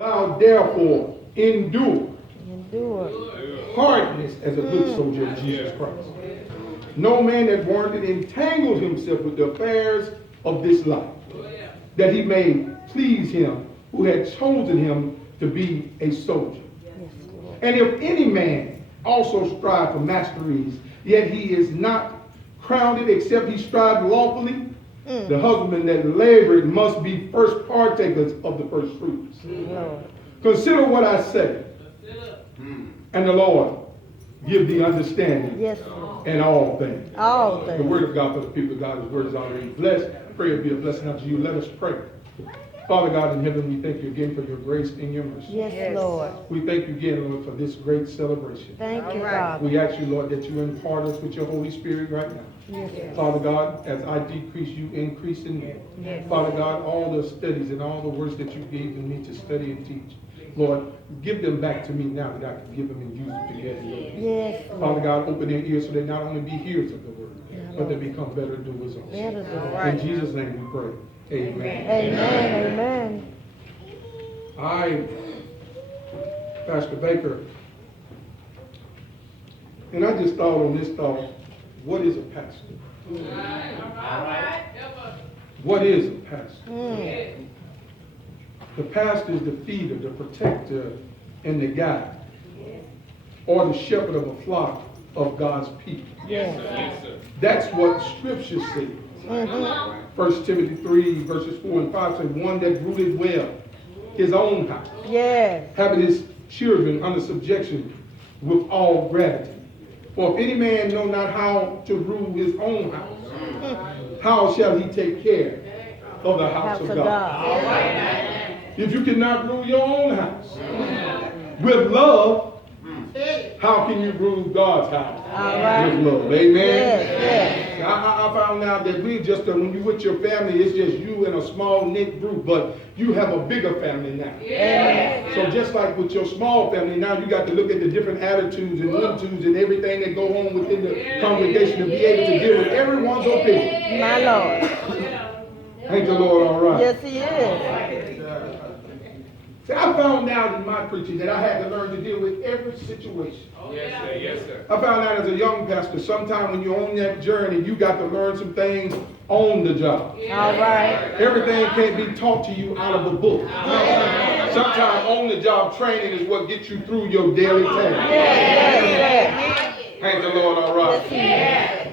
Thou therefore endure Endure. hardness as a good soldier of Jesus Christ. No man that warranted entangled himself with the affairs of this life, that he may please him who had chosen him to be a soldier. And if any man also strive for masteries, yet he is not crowned except he strive lawfully, the husbandman that labored must be first partakers of the first fruits. Consider what I say, and the Lord give thee understanding in all things. All things. The word of God for the people of God, his word is already blessed. Pray it be a blessing unto you. Let us pray. Father God in heaven, we thank you again for your grace and your mercy. Yes, Lord. We thank you again, Lord, for this great celebration. Thank you, God. We ask you, Lord, that you impart us with your Holy Spirit right now. Yes. Father God, as I decrease, you increase in me. Yes. Father God, all the studies and all the words that you gave me to study and teach, Lord, give them back to me now that I can give them and use them together. Yes. Father God, open their ears so they not only be hearers of the word, but they become better doers also. Better doers. In Jesus' name we pray. Amen. Amen. Amen. I, Pastor Baker, and I just thought on this thought, what is a pastor? What is a pastor? The pastor is the feeder, the protector, and the guide, or the shepherd of a flock of God's people. Yes. That's what Scripture says. 1 Timothy 3, verses 4 and 5 say, one that ruled well his own house, Yes. having his children under subjection with all gravity. For if any man know not how to rule his own house, how shall he take care of the house of God? If you cannot rule your own house with love, how can you rule God's house with love? Amen. Yes. I found out that we just, when you're with your family, it's just you in a small knit group, but you have a bigger family now. Yes. So just like with your small family, now you got to look at the different attitudes and attitudes and everything that go on within the congregation to be able to deal with everyone's opinion. My Lord. Ain't the Lord all right? Yes, He is. See, I found out in my preaching that I had to learn to deal with every situation. Yes, sir. Yes, sir. I found out as a young pastor, sometime when you're on that journey, you got to learn some things on the job. All right. Everything can't be taught to you out of a book. Sometimes on the job training is what gets you through your daily task. Yes. Ain't the Lord all right?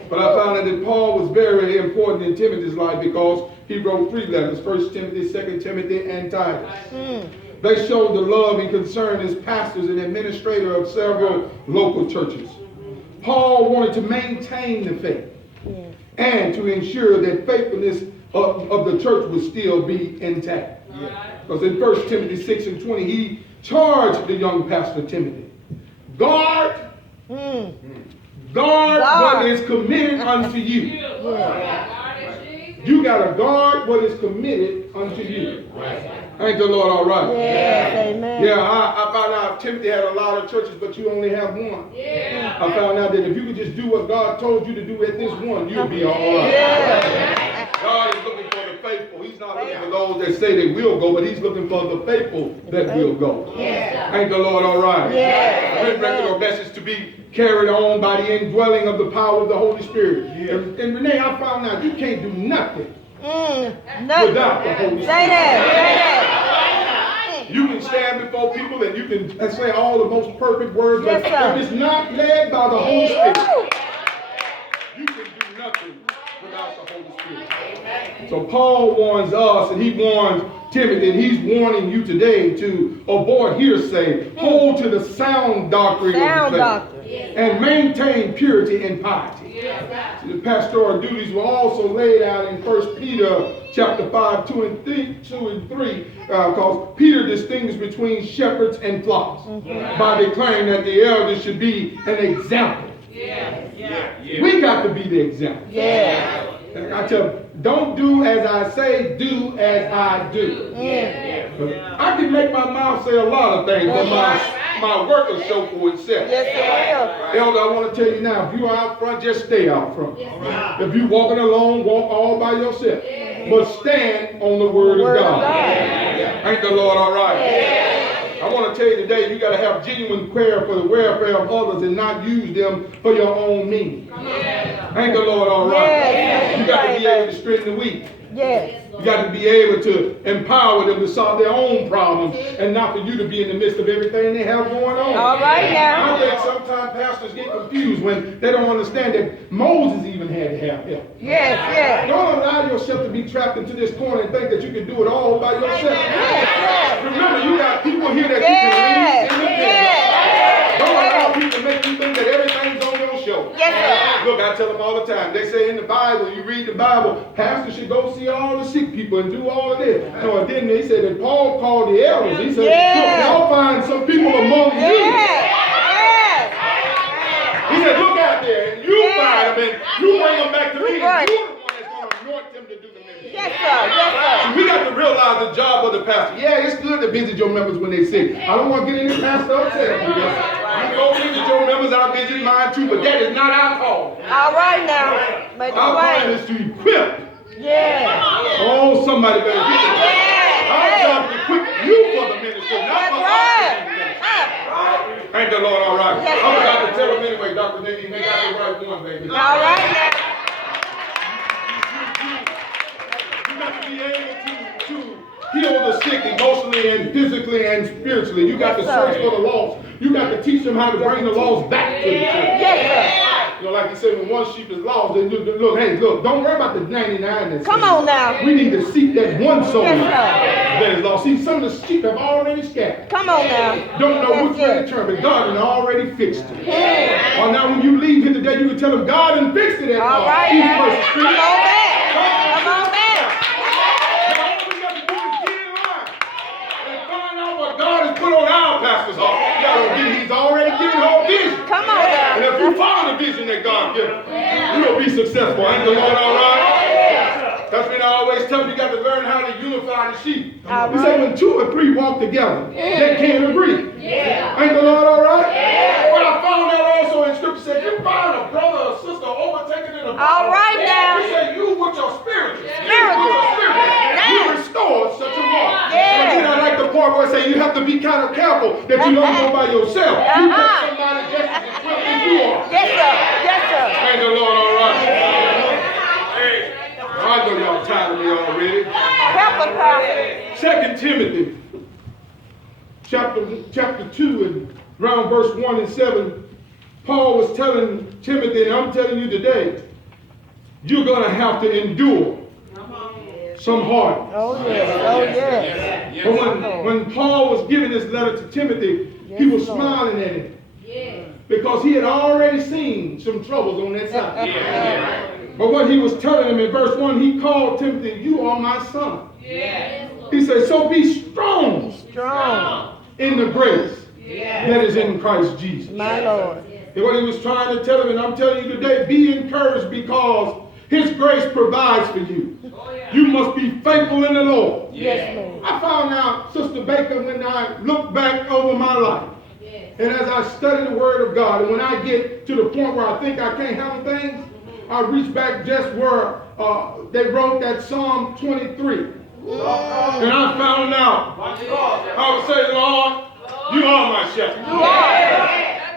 But I found out that Paul was very important in Timothy's life because he wrote 3 letters, 1 Timothy, 2 Timothy, and Titus. They showed the love and concern as pastors and administrator of several local churches. Paul wanted to maintain the faith and to ensure that faithfulness of the church would still be intact. Because in 1 Timothy 6 and 20, he charged the young pastor Timothy, guard what is committed unto you. You got to guard what is committed unto you. Ain't the Lord all right? Yes, amen. Yeah, I found out Timothy had a lot of churches, but you only have one. I found out that if you could just do what God told you to do at this one, you'll be all right. God is looking for the faithful. He's not looking for those that say they will go, but he's looking for the faithful that will go. Ain't the Lord all right? Great record or message to be carried on by the indwelling of the power of the Holy Spirit. And Renee, I found out you can't do nothing without the Holy Spirit. Say that. You can stand before people and you can say all the most perfect words, but Yes, if it's not led by the Holy Spirit, you can do nothing without the Holy Spirit. So Paul warns us, and he warns Timothy, and he's warning you today to avoid hearsay, hold to the sound doctrine of the faith, and maintain purity and piety. The pastoral duties were also laid out in 1 Peter chapter 5, 2 and 3, because Peter distinguished between shepherds and flocks by declaring that the elders should be an example. We got to be the example. I tell them, don't do as I say, do as I do. I can make my mouth say a lot of things, but my work will show for itself. Elder, I want to tell you now, if you're out front, just stay out front. If you're walking alone, walk all by yourself. But stand on the word of God. Ain't the Lord all right? I want to tell you today, you got to have genuine prayer for the welfare of others and not use them for your own means. Ain't the Lord all right? Yes. You got to be able to strengthen the weak. Yes. You got to be able to empower them to solve their own problems and not for you to be in the midst of everything they have going on. All right now. I think sometimes pastors get confused when they don't understand that Moses even had to have help. Yes, yes. Don't allow yourself to be trapped into this corner and think that you can do it all by yourself. Yes. Remember, you got people here that Yes. you can lead independently. Yes. Don't allow people to make you think that everything's on your show. Yes, sir. Look, I tell them all the time. They say in the Bible, you read the Bible, pastors should go see all the sick people and do all of this. No, and then they said that Paul called the elders. He said, look, y'all find some people among you. Yes. Yes. He said, look out there, and you find them, and you bring them back to me, and Right. you're the one that's going to anoint them to do the ministry. Yes, sir. Yes, sir. So we got to realize the job of the pastor. Yeah, it's good to visit your members when they're sick. I don't want to get any pastor upset with this. You go visit your members, I visit mine too, but that is not our call. All right now. Make it Our plan right. is to equip. Yeah. Oh, somebody better get it. Our job is to equip you for the ministry, not That's for us. right. Ain't the Lord all right? Yes, I'm sir. about to tell them anyway, Dr. Nadine, they got the right one, baby. All right now. You got to be able to heal the sick emotionally and physically and spiritually. You got to Yes, search sir. for the lost. You got to teach them how to bring the lost back to the church. Yes, sir. You know, like you said, when one sheep is lost, they look, hey, look, don't worry about the 99 that's Come saved. on now. We need to seek that one soul Yes, sir. that is lost. See, some of the sheep have already scattered. Come on now. Don't know which way to That's turn, but God has already fixed it. it. Or now when you leave here today, you can tell them God has fixed it at All right East now. Percy Street. Come on back. Come on back. Now, all we got to do is get in line and find out what God has put on our pastor's heart. He's already given her vision. Come on now. And if you follow the vision that God gives, you'll be successful. Ain't the Lord all right? That's when I always tell them you got to learn how to unify the sheep. All You say right. when 2 or 3 walk together, they can't agree. Ain't the Lord all right? But I found out also in Scripture said, you find a brother or sister overtaken in a battle. All right now. He said, you with your spirit. Spiritual. You restore such a one. Yeah. But then I like the part where it say you have to be kind of careful that you don't go by yourself. You take somebody just as equipped as you are. Yes, sir. Yes, sir. Ain't the Lord all right? Hey, I know y'all tired of me already. Help us, Pastor. 2 Timothy, chapter 2, and around verse 1 and 7, Paul was telling Timothy, and I'm telling you today, you're going to have to endure some hardness. Oh, yes. Oh, yes. But when Paul was giving this letter to Timothy, he was Lord. smiling at him. Because he had already seen some troubles on that side. But what he was telling him in verse 1, he called Timothy, you are my son. He said, so be strong Strong. in the grace that is in Christ Jesus. My Lord. And what he was trying to tell him, and I'm telling you today, be encouraged because his grace provides for you. You must be faithful in the Lord. Yes, Lord. I found out, Sister Baker, when I look back over my life, and as I study the Word of God, and when I get to the point where I think I can't handle things, I reach back just where they wrote that Psalm 23. And I found out, I would say, Lord, you are my shepherd. You are.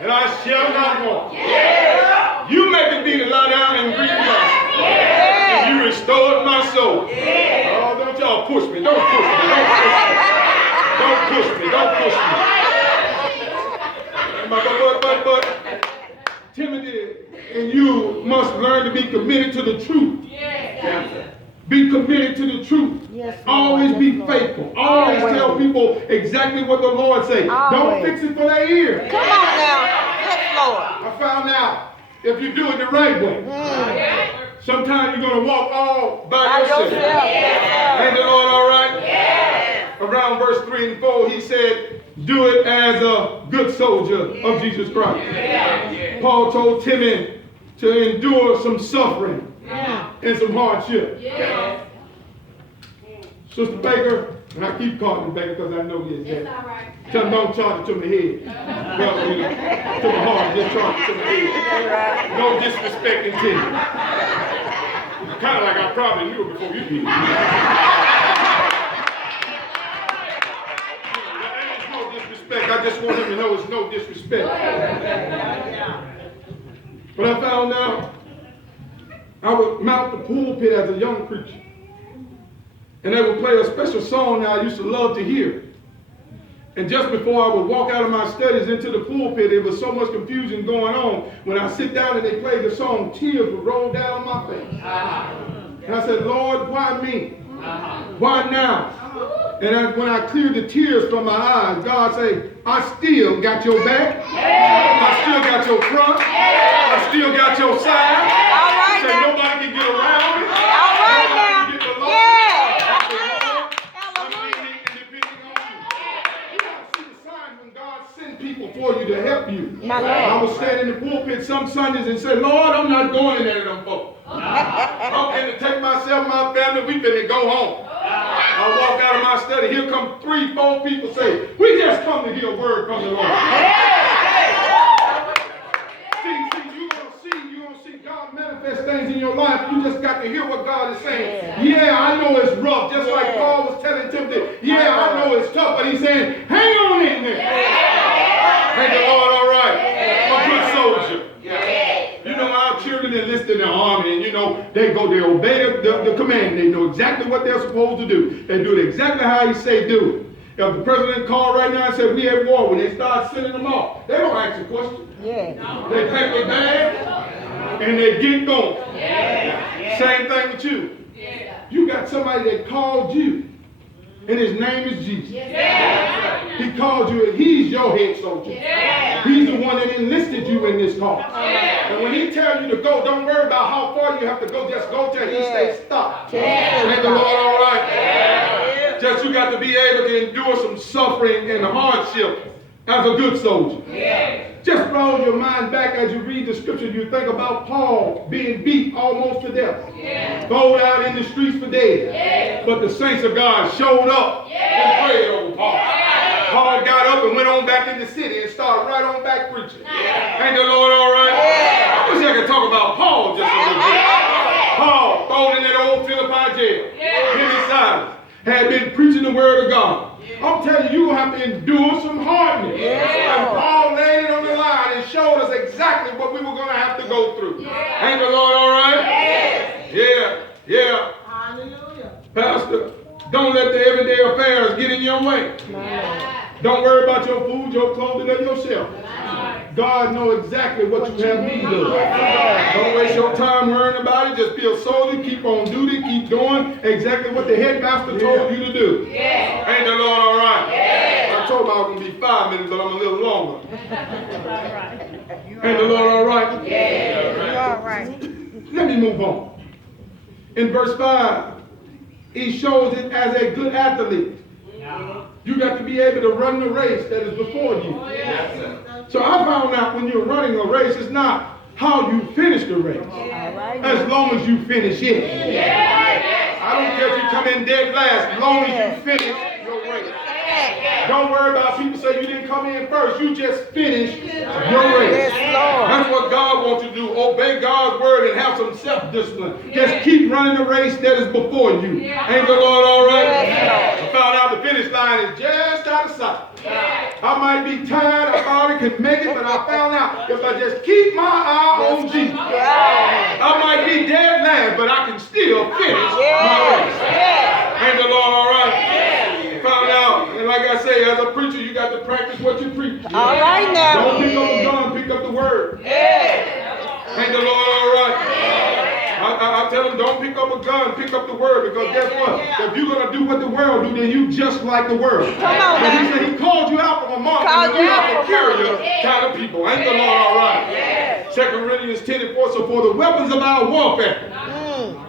And I shall not want. You make me to lie down in green grass. And you restored my soul. Oh, don't y'all push me. Don't push me. Don't push me. Don't push me. But Timothy and you must learn to be committed to the truth. Be committed to the truth. Yes, Lord. Always Yes, be Lord. faithful. Always tell people exactly what the Lord says. Don't Always. fix it for their ear. Come on now. Yes, Lord. I found out if you do it the right way, sometimes you're going to walk all by yourself. Yes, Ain't the Lord all right? Around verse 3 and 4, he said, do it as a good soldier of Jesus Christ. Paul told Timothy to endure some suffering and some hardship. Sister Baker, and I keep calling you Baker because I know you is that. Tell them don't charge it to my head. Well, you know, to my heart, just charge it to my head. No disrespecting to you. Kind of like I probably knew it before you did. There's no disrespect. disrespect. I just want him to know it's no disrespect. But I found out I would mount the pulpit as a young preacher. And they would play a special song that I used to love to hear. And just before I would walk out of my studies into the pulpit, there was so much confusion going on. When I sit down and they played the song, tears would roll down my face. And I said, Lord, why me? Why now? And when I cleared the tears from my eyes, God said, I still got your back. I still got your front. I still got your side. All right, He said, nobody can get around it. All right now. Yeah. People for you to help you. My Lord. I was standing in the pulpit some Sundays and said, Lord, I'm not going in there to them folks. I'm going to take myself and my family, we finna go home. I walk out of my study, here come 3, 4 people say, we just come to hear a word from the Lord. You're gonna see God manifest things in your life. You just got to hear what God is saying. Yeah, I know it's rough, just like Paul was telling Timothy. Yeah, I know it's tough, but he's saying, hang on in there. Thank the Lord, all right. A good soldier. You know, our children enlisted in the army, and you know, they obey the command. They know exactly what they're supposed to do. They do it exactly how he say do it. If the president called right now and said, we at war, when they start sending them off, they don't ask a question. They pack their bag, and they get going. Same thing with you. You got somebody that called you, and his name is Jesus. He called you, and he's your head soldier. He's the one that enlisted you in this cause. And when he tells you to go, don't worry about how far you have to go. Just go till he says stop. Thank the Lord, all right. Just you got to be able to endure some suffering and hardship as a good soldier. Just roll your mind back as you read the scripture. You think about Paul being beat almost to death. Thrown out in the streets for dead. But the saints of God showed up and prayed over Paul. Paul got up and went on back in the city and started right on back preaching. Thank the Lord, all right. I wish I could talk about Paul just a little bit. Paul, thrown in that old Philippi jail. Him and Silas had been preaching the word of God. I'm telling you, you're going to have to endure some hardness. And Paul laid it on the line and showed us exactly what we were going to have to go through. Ain't the Lord all right? Yeah. Hallelujah. Pastor, don't let the everyday affairs get in your way. Don't worry about your food, your clothing, or yourself. God knows exactly what you have need of. Don't waste your time worrying about it. Just be a soldier, keep on duty, keep doing exactly what the headmaster told you to do. Ain't the Lord all right? I told him I was going to be 5 minutes, but I'm a little longer. Ain't the Lord all right? All right. Let me move on. In verse 5, he shows it as a good athlete. You got to be able to run the race that is before you. So I found out when you're running a race, it's not how you finish the race, as long as you finish it. I don't care if you come in dead last, as long as you finish your race. Don't worry about people say you didn't come in first. You just finished your race. That's what God wants you to do. Obey God's word and have some self-discipline. Just keep running the race that is before you. Ain't the Lord all right? I found out the finish line is just out of sight. I might be tired, I thought I could make it, but I found out if I just keep my eye on Jesus, I might be dead last, but I can still finish my race. Ain't the Lord all right? Found out, and like I say, as a preacher, you got to practice what you preach. All right now. Don't pick up a gun, pick up the word. Ain't the Lord all right? I tell them, don't pick up a gun, pick up the word, because guess what? If you're going to do what the world do, then you just like the world. Come on now. He said he called you out from among them, and we are peculiar kind of people. Ain't the Lord all right? 2 Corinthians 10:4, so for the weapons of our warfare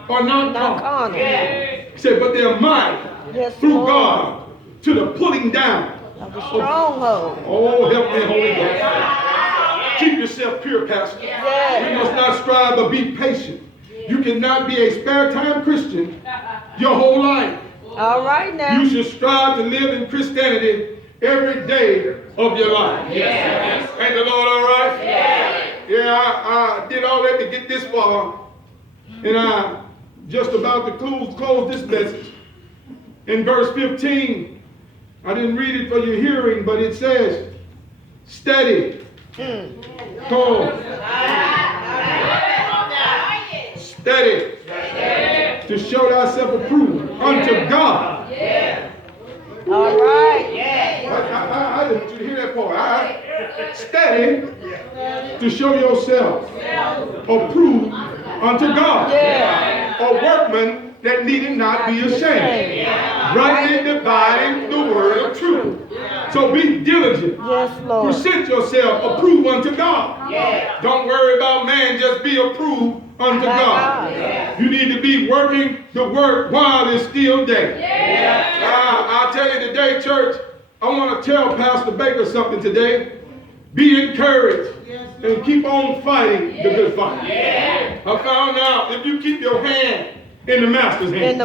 are not carnal. He said, but they're mighty through God to the pulling down of the stronghold. Oh, help me, Holy Ghost. Keep yourself pure, Pastor. We must not strive, but be patient. You cannot be a spare time Christian your whole life. All right now. You should strive to live in Christianity every day of your life. Ain't the Lord all right? I did all that to get this far, and I just about to close this message. In verse 15, I didn't read it for your hearing, but it says, steady. Go. Steady. To show thyself approved unto God. All right. I didn't want you to hear that part. Steady to show yourself approved unto God. A workman that needed not be ashamed. Rightly dividing the word of truth. So be diligent. Yes, Lord. Present yourself approved unto God. Don't worry about man, just be approved unto God. You need to be working the work while it's still day. I'll tell you today, church, I want to tell Pastor Baker something today. Be encouraged and keep on fighting the good fight. I found out if you keep your hand in the master's hand,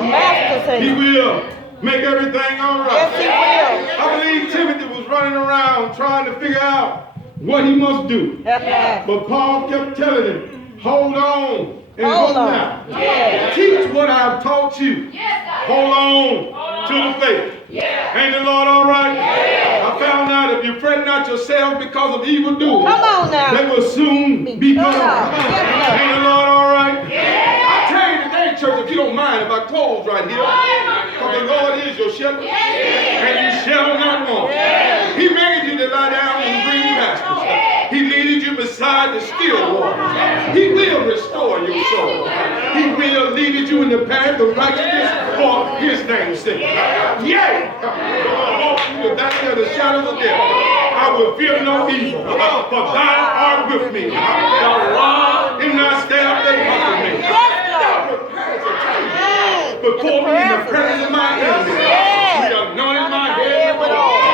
he will make everything all right. Yes, he will. I believe Timothy was running around trying to figure out what he must do. But Paul kept telling him, hold on and hold out. Teach what I've taught you. Hold on to the faith. Ain't the Lord all right? I found out if you fret not yourself because of evildoers, they will soon be cut off. Ain't the Lord all right? I tell you today, church, if you don't mind, if I close right here, because the Lord is your shepherd, and you shall not want. He made you to lie down in green pastures. He leaded you beside the still waters. He will restore your soul. He will lead you in the path of righteousness for his name's sake. Yea, walk through the valley of the shadows of death, I will fear no evil, for thou art with me. Thy rod and thy staff, they comfort me. Thou preparest a table before me in the presence of my enemies. We anointed my head with oil.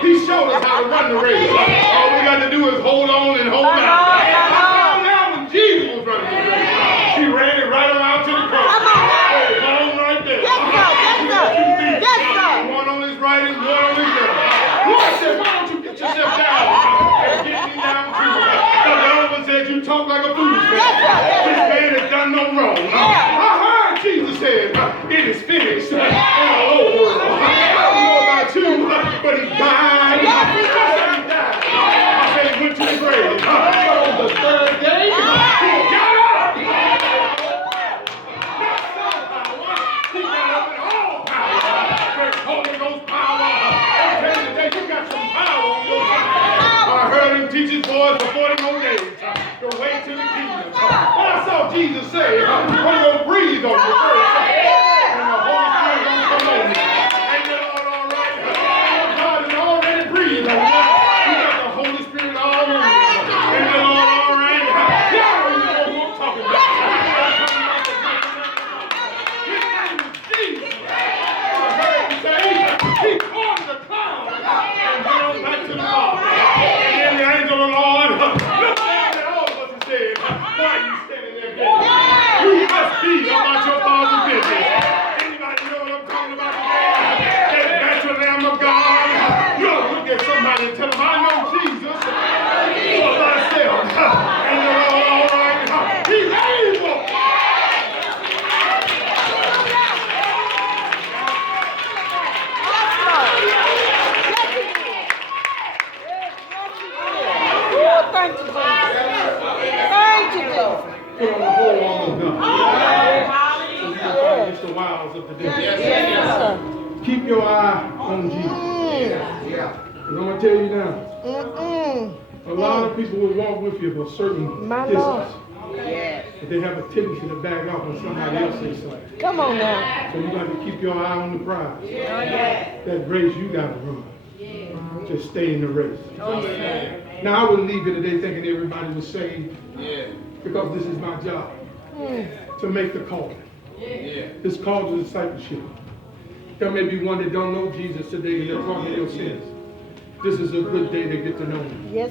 He showed us how to run the race. All we got to do is hold on and hold out. I found out when Jesus was running the race. He ran it right around to the cross. Hold on right there. One on his right and one on his left. Lord said, why don't you get yourself down and get me down too? The Lord said, you talk like a foolish man. This man has done no wrong. I heard Jesus said, it is finished. And but he died. I said he went to the grave. On the third day, he got up. Not some power. He got up in all power. There's Holy Ghost power. I'm telling you today, you got some power on your life. I heard him teach his boys for 40 more days. The way to the kingdom. But I saw Jesus say, I'm going to breathe on you first. And the Holy Spirit going to come on you. Keep your eye on Jesus. I'm going to tell you now. A lot of people will walk with you for a certain distance. Yes. But they have a tendency to back off when somebody else says something. Come on now. So you got to keep your eye on the prize. Yes. That race you got to run. Just stay in the race. Oh, yes. Now I wouldn't leave here today thinking everybody was saved. Because this is my job. To make the call. This call to discipleship. There may be one that don't know Jesus today and they're talking their sins. This is a good day to get to know him. Yes.